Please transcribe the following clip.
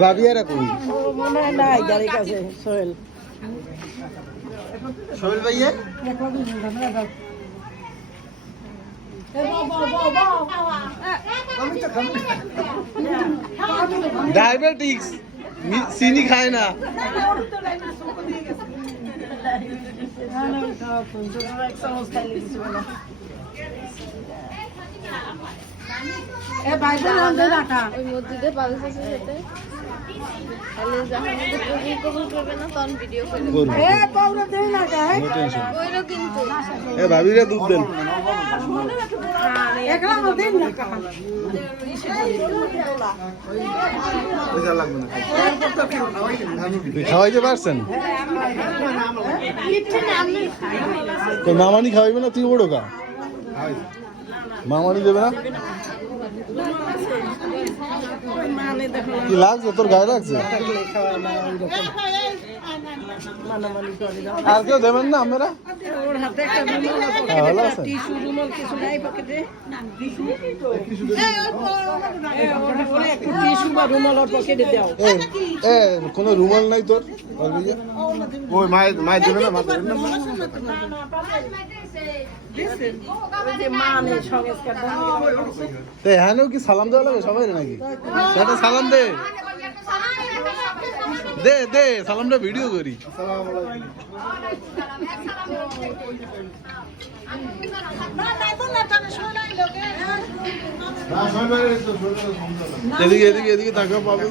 ভাবি আর কই মনে হয় নাই গাড়ির কাছে সোহেল সোহেল ভাইয়া ডায়াবেটিক্স চিনি খায় না ওই মসজিদে পালসের সাথে তাহলে যখন কবুল করবে না তখন ভিডিও করে ওইরও কিন্তু ভাবিরা দুধ দেন খাওয়াইতে পারছেন তো মামানি খাওয়াইবে না তুই বড় কা মামানি দেবে না কি লাগছে তোর গায়ে লাগছে আর কেউ দেবেন না আমরা ওর হাতে একটা ভালো আছে টিস্যু রুমাল কিছু নাই পকেটে একটু টিস্যু বা রুমাল ওর পকেটে দাও এ কোনো রুমাল নাই তোর ওই মায়ের দেবে না মা দেবে না হ্যাঁ কি সালাম দেওয়া লাগবে সবাই নাকি একটা সালাম দে দে দে সালামটা ভিডিও করি এদিকে এদিকে এদিকে তাকে পাবে